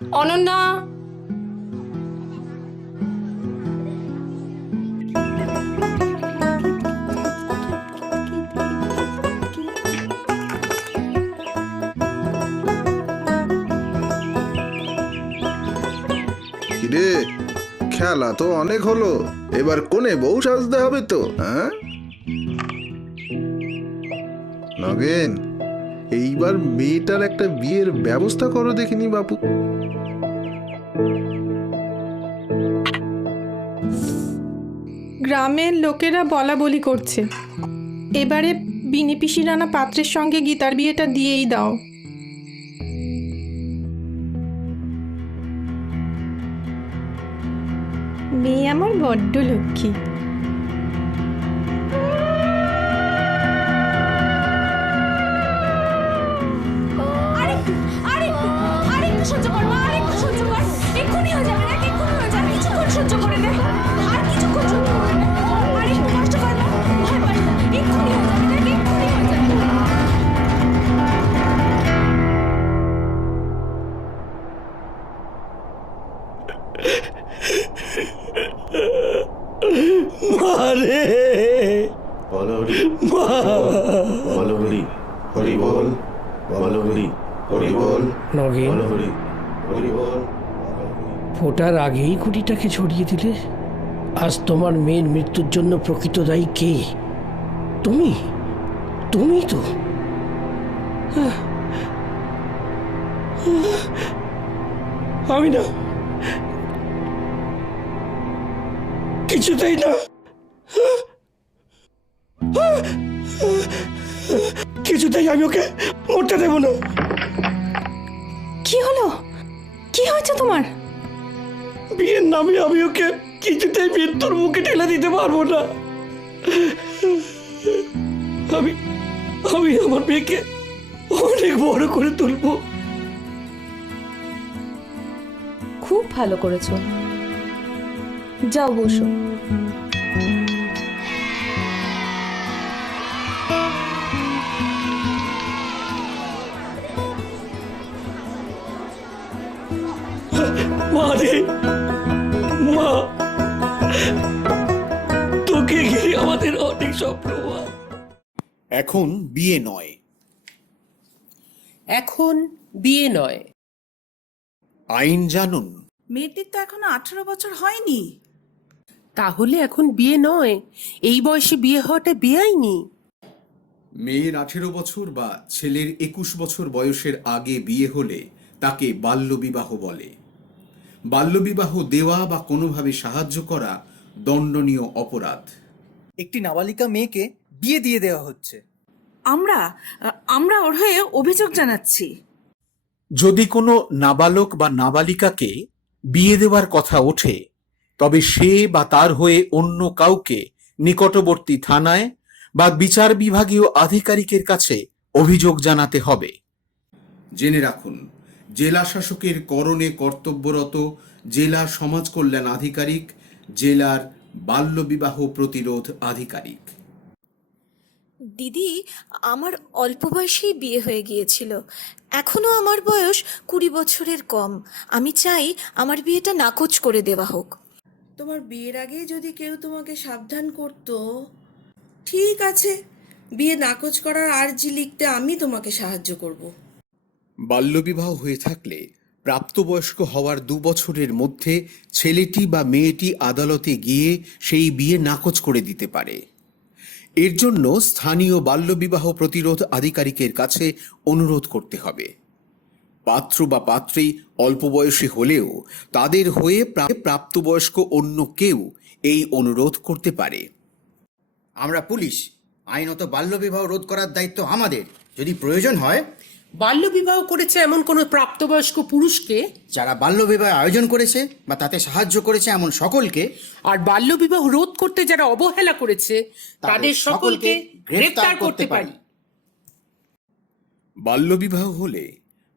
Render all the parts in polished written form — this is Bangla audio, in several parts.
অনন্যা, কিরে, খেলা তো অনেক হলো, এবার কোনে বউ সাজতে হবে তো? হ্যাঁ নগেন, এইবার মেয়েটার একটা বিয়ের ব্যবস্থা করো দেখিনি বাপু। গ্রামের লোকেরা বলা বলি করছে, এবারে বিনি পিসি রানা পাত্রের সঙ্গে গীতার বিয়েটা দিয়েই দাও। মেয়ে আমার বড্ড লক্ষ্মী। আরেকটু সহ্য কর মা, আরেকটু সহ্য কর। এক্ষুনি হয়ে যাবে, এক্ষুনি হয়ে যাবে। কিছুক্ষণ সহ্য করে নে, আর কিছুক্ষণ সহ্য করে নে। আরেকটু কষ্ট কর মা, ভয় পাস না। এক্ষুনি হয়ে যাবে, এক্ষুনি হয়ে যাবে। মারে বলহরি বলহরি হরি বল, বলহরি হরি বল, নগেন, বলহরি হরি বল। ফোটার আগেই কুটিটাকে ছড়িয়ে দিলে। আজ তোমার মেয়ের মৃত্যুর জন্য প্রকৃত দায়ী কে? তুমি, তুমি তো। আমি না, কিছুতেই না, কিছুতেই আমি ওকে মরতে দেব না। কি হলো? কি হয়েছে তোমার? বিয়ের নামে আমি ওকে কিছুতেই মৃত্যুর মুখে ঠেলে দিতে পারবো না। আমি আমি আমার মেয়েকে অনেক বড় করে তুলবো। খুব ভালো করেছো, যাও বসো। মা রে, মা, তোকে ঘিরে আমাদের অনেক স্বপ্ন। এখন বিয়ে নয়, এখন বিয়ে নয়। আইন জানুন। মেয়েটির তো এখনো 18 বছর হয়নি। তাহলে এখন বিয়ে নয়, এই বয়সে বিয়ে হওয়াটা বেআইনি। মেয়ের 18 বছর বা ছেলের 21 বছর বয়সের আগে বিয়ে হলে তাকে বাল্যবিবাহ বলে। বাল্যবিবাহ দেওয়া বা কোনোভাবে সাহায্য করা দণ্ডনীয় অপরাধ। একটি নাবালিকা মেয়েকে বিয়ে দিয়ে দেওয়া হচ্ছে। আমরা আমরা ওর হয়ে অভিযোগ জানাচ্ছি। যদি কোনো নাবালক বা নাবালিকাকে বিয়ে দেওয়ার কথা ওঠে, তবে সে বা তার হয়ে অন্য কাউকে নিকটবর্তী থানায় বা বিচার বিভাগীয় আধিকারিকের কাছে অভিযোগ জানাতে হবে। জেনে রাখুন, জেলা শাসকের করণে কর্তব্যরত জেলা সমাজ কল্যাণ আধিকারিক, জেলার বাল্যবিবাহ প্রতিরোধ আধিকারিক। দিদি, আমার অল্প বয়সেই বিয়ে হয়ে গিয়েছিল। এখনো আমার বয়স 20 বছরের কম। আমি চাই আমার বিয়েটা নাকচ করে দেওয়া হোক। তোমার বিয়ের আগে যদি কেউ তোমাকে সাবধান করতো। ঠিক আছে, বিয়ে নাকচ করার আর্জি লিখতে আমি তোমাকে সাহায্য করব। বাল্যবিবাহ হয়ে থাকলে প্রাপ্তবয়স্ক হওয়ার 2 বছরের মধ্যে ছেলেটি বা মেয়েটি আদালতে গিয়ে সেই বিয়ে নাকচ করে দিতে পারে। এর জন্য স্থানীয় বাল্যবিবাহ প্রতিরোধ আধিকারিকের কাছে অনুরোধ করতে হবে। পাত্র বা পাত্রী অল্প বয়সী হলেও তাদের হয়ে প্রাপ্তবয়স্ক অন্য কেউ এই অনুরোধ করতে পারে। আমরা পুলিশ, আইনত বাল্যবিবাহ রোধ করার দায়িত্ব আমাদের। যদি প্রয়োজন হয়, বাল্যবিবাহ করেছে এমন কোনো প্রাপ্তবয়স্ক পুরুষকে, যারা বাল্যবিবাহ আয়োজন করেছে বা তাতে সাহায্য করেছে এমন সকলকে, আর বাল্যবিবাহ রোধ করতে যারা অবহেলা করেছে তাদের সকলকে গ্রেফতার করতে পারি। বাল্যবিবাহ হলে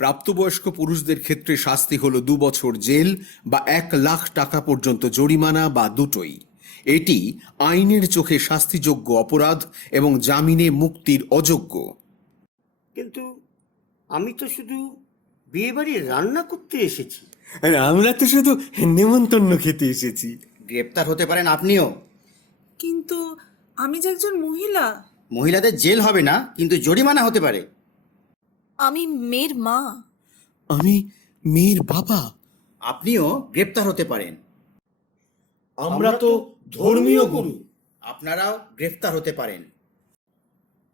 প্রাপ্তবয়স্ক পুরুষদের ক্ষেত্রে শাস্তি হলো 2 বছর জেল বা 1 লাখ টাকা পর্যন্ত জরিমানা বা দুটোই। এটি আইনের চোখে শাস্তিযোগ্য অপরাধ এবং জামিনে মুক্তির অযোগ্য। কিন্তু আমি তো শুধু বিয়ে বাড়ি রান্না করতে এসেছি। আমরা তো শুধু নেমন্তন্ন খেতে এসেছি। গ্রেপ্তার হতে পারেন আপনিও। কিন্তু আমি যে একজন মহিলা। মহিলাদের জেল হবে না, কিন্তু জরিমানা হতে পারে। আমি মেয়ের মা। আমি মেয়ের বাবা। আপনিও গ্রেপ্তার হতে পারেন। আমরা তো ধর্মীয় গুরু। আপনারাও গ্রেপ্তার হতে পারেন।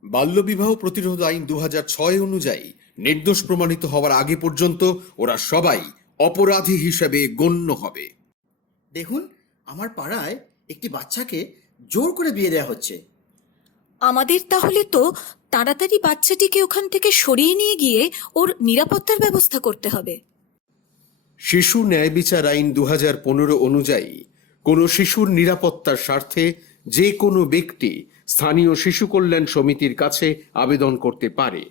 বাল্যবিবাহ প্রতিরোধ আইন 2006 অনুযায়ী নির্দোষ প্রমাণিত হওয়ার আগে পর্যন্ত ওরা সবাই অপরাধী হিসেবে গণ্য হবে। দেখুন, আমার পাড়ায় একটি বাচ্চাকে জোর করে বিয়ে দেওয়া হচ্ছে। আমাদের তাহলে তো তাড়াতাড়ি বাচ্চাটিকে ওখান থেকে সরিয়ে নিয়ে গিয়ে ওর নিরাপত্তার ব্যবস্থা করতে হবে। শিশু ন্যায় বিচার আইন 2015 অনুযায়ী কোনো শিশুর নিরাপত্তার স্বার্থে যে কোনো ব্যক্তি স্থানীয় শিশু কল্যাণ সমিতির কাছে আবেদন করতে পারে।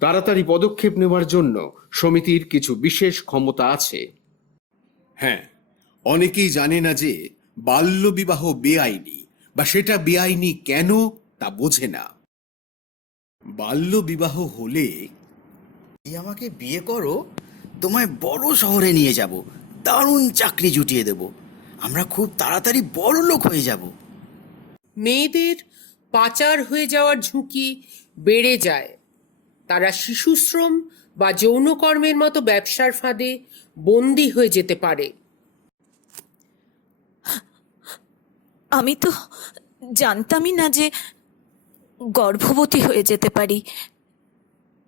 তাড়াতাড়ি পদক্ষেপ নেওয়ার জন্য সমিতির কিছু বিশেষ ক্ষমতা আছে। হ্যাঁ, অনেকেই জানে না যে বাল্যবিবাহ বেআইনি, বা সেটা বেআইনি কেন তা বোঝে না। বাল্যবিবাহ হলে আমাকে বিয়ে করো, তোমায় বড় শহরে নিয়ে যাব, দারুণ চাকরি জুটিয়ে দেব, আমরা খুব তাড়াতাড়ি বড় লোক হয়ে যাব। মেয়েদের পাচার হয়ে যাওয়ার ঝুঁকি বেড়ে যায়। তারা শিশুশ্রম বা যৌনকর্মের মতো ব্যবসার ফাঁদে বন্দী হয়ে যেতে পারে। আমি তো জানতামই না যে গর্ভবতী হয়ে যেতে পারি।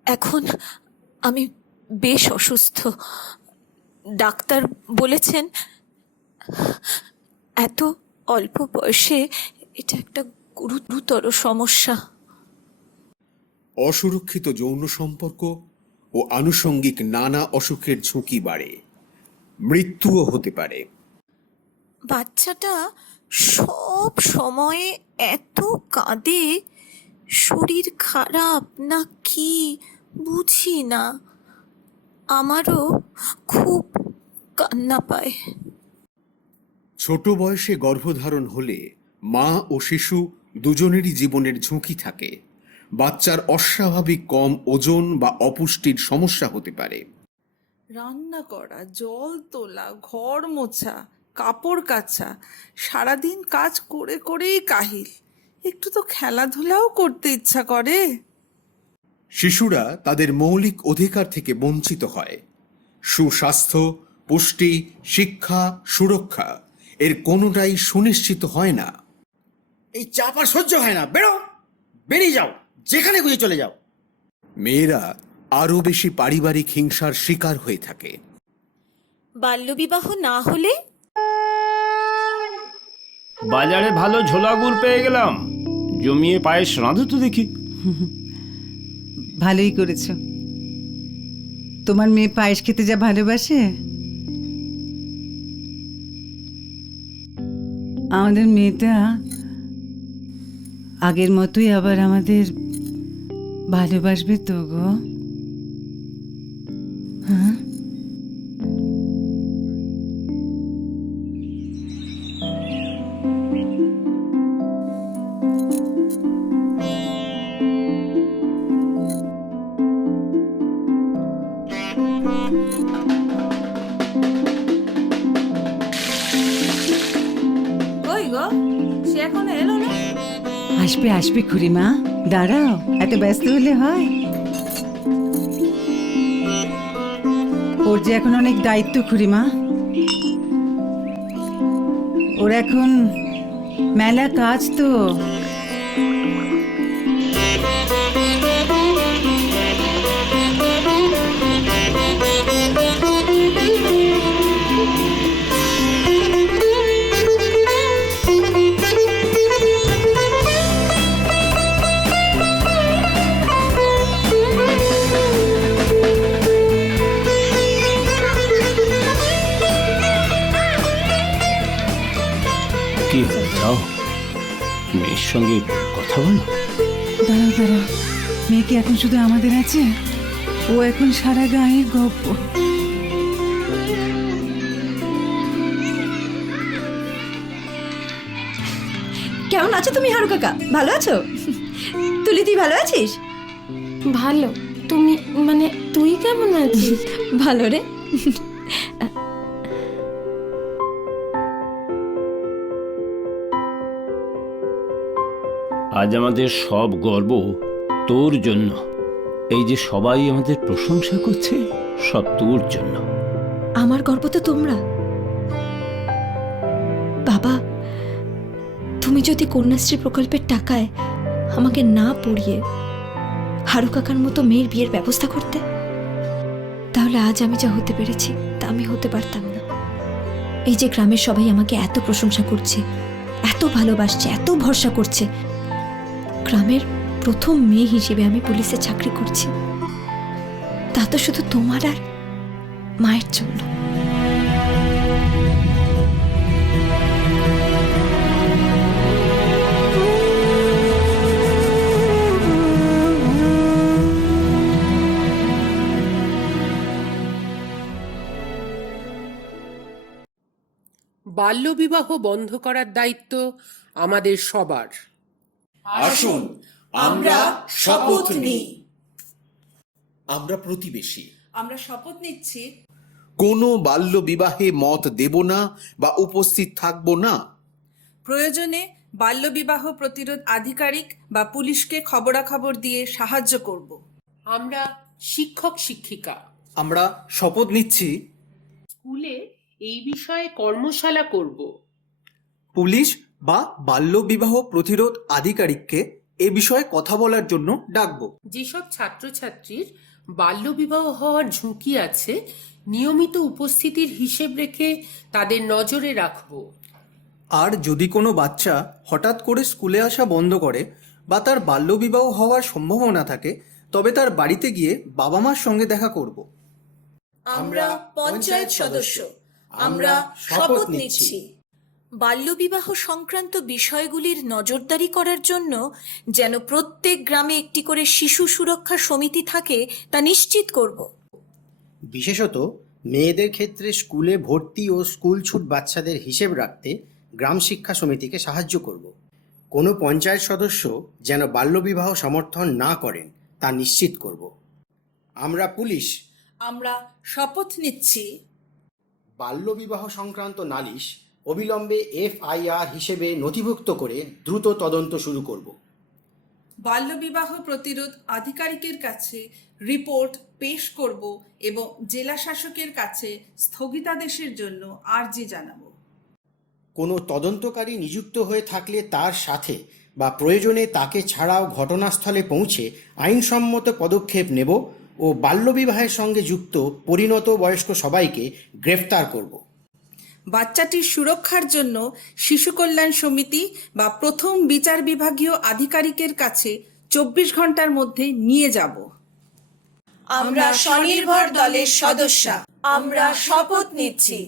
এখন আমি বেশ অসুস্থ। ডাক্তার বলেছেন এত অল্প বয়সে এটা একটা গুরুতর সমস্যা। অসুরক্ষিত যৌন সম্পর্ক ও আনুষঙ্গিক নানা অসুখের ঝুঁকি বাড়ে, মৃত্যুও হতে পারে। বাচ্চাটা সব সময়ে এত কাঁদে, শরীর খারাপ না কি বুঝি না। আমারও খুব কান্না পায়। ছোট বয়সে গর্ভধারণ হলে মা ও শিশু দুজনেরই জীবনের ঝুঁকি থাকে। বাচ্চার অস্বাভাবিক কম ওজন বা অপুষ্টির সমস্যা হতে পারে। রান্না করা, জল তোলা, ঘর মোছা, কাপড় কাচা, সারাদিন কাজ করে করেই কাহিল। একটু তো খেলাধুলাও করতে ইচ্ছা করে। শিশুরা তাদের মৌলিক অধিকার থেকে বঞ্চিত হয়। সুস্বাস্থ্য, পুষ্টি, শিক্ষা, সুরক্ষা এর কোনোটাই সুনিশ্চিত হয় না। এই চাপ আর সহ্য হয় না, বেরিয়ে যাও, যেখানে খুঁজে চলে যাও। মেয়েরা আরো বেশি পারিবারিক হিংসার শিকার হয়ে থাকে। বাল্যবিবাহ না হলে বাজারে ভালো ঝোলা গুড় পেয়ে গেলাম, জমিয়ে পায়েস রাঁধো তো দেখি। ভালোই করেছ। তোমার মেয়ে পায়েস খেতে যা ভালোবাসে। আমাদের মেয়েটা আগের মতোই আবার আমাদের ভালোবাসবে তো গো। হ্যাঁ, কই গো, সে এখনো এলো না? আসবে আসবে খুড়িমা, দাঁড়াও, এত ব্যস্ত হলে হয়? ওর যে এখন অনেক দায়িত্ব খুড়িমা। ওর এখন মেলা কাজ তো। কি যাও, মেয়ের সঙ্গে কথা বলো। দাঁড়াও দাঁড়াও, মেয়ে কি এখন শুধু আমাদের আছে? ও এখন সারা গায়ের গপ্প। কেমন আছো তুমি হারু কাকা? ভালো আছো? তুলি, তুই ভালো আছিস? ভালো। তুমি মানে তুই কেমন আছিস? ভালো রে। আজ আমাদের সব গর্ব তোর জন্য। এই যে সবাই আমাদের প্রশংসা করছে, সব তোর জন্য। আমার গর্ব তো তোমরা। বাবা, তুমি যদি কন্যাশ্রী প্রকল্পের টাকায় আমাকে না পড়িয়ে হারু কাকার মতো মেয়ের বিয়ের ব্যবস্থা করতে, তাহলে আজ আমি যা হতে পেরেছি তা আমি হতে পারতাম না। এই যে গ্রামের সবাই আমাকে এত প্রশংসা করছে, এত ভালোবাসছে, এত ভরসা করছে, গ্রামের প্রথম মেয়ে হিসেবে আমি পুলিশে চাকরি করছি, তা তো শুধু তোমার আর মায়ের জন্য। বাল্যবিবাহ বন্ধ করার দায়িত্ব আমাদের সবার। আসুন আমরা শপথ নিই। আমরা প্রতিবেশী। আমরা শপথ নিচ্ছি কোনো বাল্য বিবাহে মত দেব না বা উপস্থিত থাকব না। প্রয়োজনে বাল্যবিবাহ প্রতিরোধ আধিকারিক বা পুলিশকে খবরাখবর দিয়ে সাহায্য করব। আমরা শিক্ষক শিক্ষিকা আমরা শপথ নিচ্ছি স্কুলে এই বিষয়ে কর্মশালা করব। পুলিশ বা বাল্যবিবাহ প্রতিরোধ আধিকারিককে এ বিষয়ে কথা বলার জন্য ডাকবো। যেসব ছাত্রছাত্রীর বাল্যবিবাহ হওয়ার ঝুঁকি আছে, নিয়মিত উপস্থিতির হিসেব রেখে তাদের নজরে রাখব। আর যদি কোনো বাচ্চা হঠাৎ করে স্কুলে আসা বন্ধ করে বা তার বাল্যবিবাহ হওয়ার সম্ভাবনা থাকে, তবে তার বাড়িতে গিয়ে বাবা মার সঙ্গে দেখা করব। আমরা পঞ্চায়েত সদস্য আমরা শপথ নিচ্ছি বাল্যবিবাহ সংক্রান্ত বিষয়গুলির নজরদারি করার জন্য যেন প্রত্যেক গ্রামে একটি করে শিশু সুরক্ষা সমিতি থাকে তা নিশ্চিত করব। বিশেষত মেয়েদের ক্ষেত্রে স্কুলে ভর্তি ও স্কুল ছুট বাচ্চাদের হিসেব রাখতে গ্রাম শিক্ষা সমিতিকে সাহায্য করব। কোনো পঞ্চায়েত সদস্য যেন বাল্যবিবাহ সমর্থন না করেন তা নিশ্চিত করব। আমরা পুলিশ আমরা শপথ নিচ্ছি বাল্যবিবাহ সংক্রান্ত নালিশ অবিলম্বে FIR হিসেবে নথিভুক্ত করে দ্রুত তদন্ত শুরু করব। বাল্যবিবাহ প্রতিরোধ আধিকারিকের কাছে রিপোর্ট পেশ করব এবং জেলা শাসকের কাছে স্থগিতাদেশের জন্য আর্জি জানাবো। কোনো তদন্তকারী নিযুক্ত হয়ে থাকলে তার সাথে বা প্রয়োজনে তাকে ছাড়াও ঘটনাস্থলে পৌঁছে আইনসম্মত পদক্ষেপ নেব ও বাল্যবিবাহের সঙ্গে যুক্ত পরিণত বয়স্ক সবাইকে গ্রেফতার করব। বাচ্চাটির সুরক্ষার জন্য শিশু কল্যাণ সমিতি বা প্রথম বিচার বিভাগীয় আধিকারিকের কাছে 24 ঘন্টার মধ্যে নিয়ে যাব। আমরা স্বনির্ভর দলের সদস্য আমরা শপথ নিচ্ছি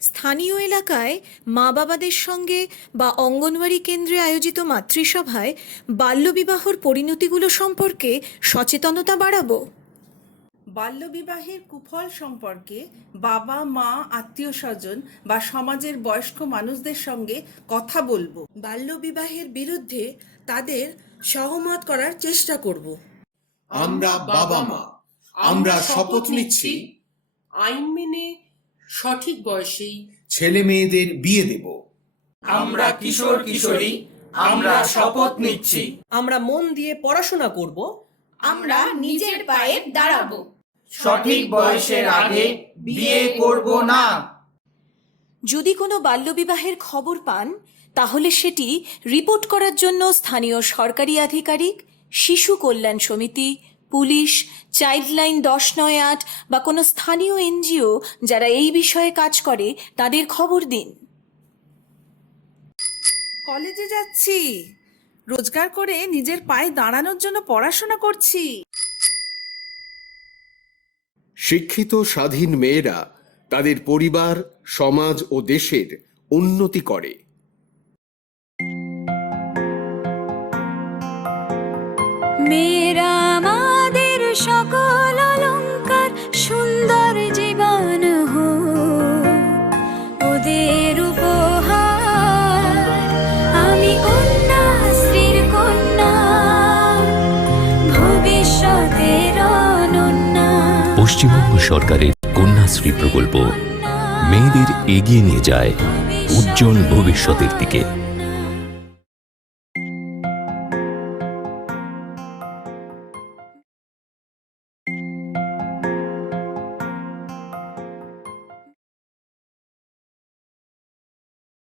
স্থানীয় এলাকায় মা বাবাদের সঙ্গে বা অঙ্গনওয়াড়ি কেন্দ্রে আয়োজিত মাতৃসভায় বাল্যবিবাহর পরিণতিগুলো সম্পর্কে সচেতনতা বাড়াবো। বাল্যবিবাহের কুফল সম্পর্কে বাবা মা আত্মীয় স্বজন বা সমাজের বয়স্ক মানুষদের সঙ্গে কথা বলবো। বাল্যবিবাহের বিরুদ্ধে তাদের সহমত করার চেষ্টা করব। আমরা বাবা মা আমরা শপথ নিচ্ছি আইন মেনে সঠিক বয়সেই ছেলে মেয়েদের বিয়ে দেব। আমরা কিশোর কিশোরী আমরা শপথ নিচ্ছি আমরা মন দিয়ে পড়াশোনা করব। আমরা নিজের পায়ে দাঁড়াবো। সঠিক বয়সের আগে বিয়ে করব না। যদি কোনো বাল্যবিবাহের খবর পান তাহলে সেটি রিপোর্ট করার জন্য স্থানীয় সরকারি আধিকারিক, শিশু কল্যাণ সমিতি, পুলিশ, চাইল্ডলাইন 1098 বা কোনো স্থানীয় NGO যারা এই বিষয়ে কাজ করে তাদের খবর দিন। কলেজে যাচ্ছি, রোজগার করে নিজের পায়ে দাঁড়ানোর জন্য পড়াশোনা করছি। শিক্ষিত স্বাধীন মেয়েরা তাদের পরিবার, সমাজ ও দেশের উন্নতি করে। মেয়েরা আমাদের সকল অলংকার, সুন্দর জীবন হোক ওদের উপহার। আমি কন্যাশ্রীর কন্যা, ভবিষ্যতের পশ্চিমবঙ্গ সরকারের কন্যাশ্রী প্রকল্প মেয়েদের এগিয়ে নিয়ে যায় উজ্জ্বল ভবিষ্যতের দিকে।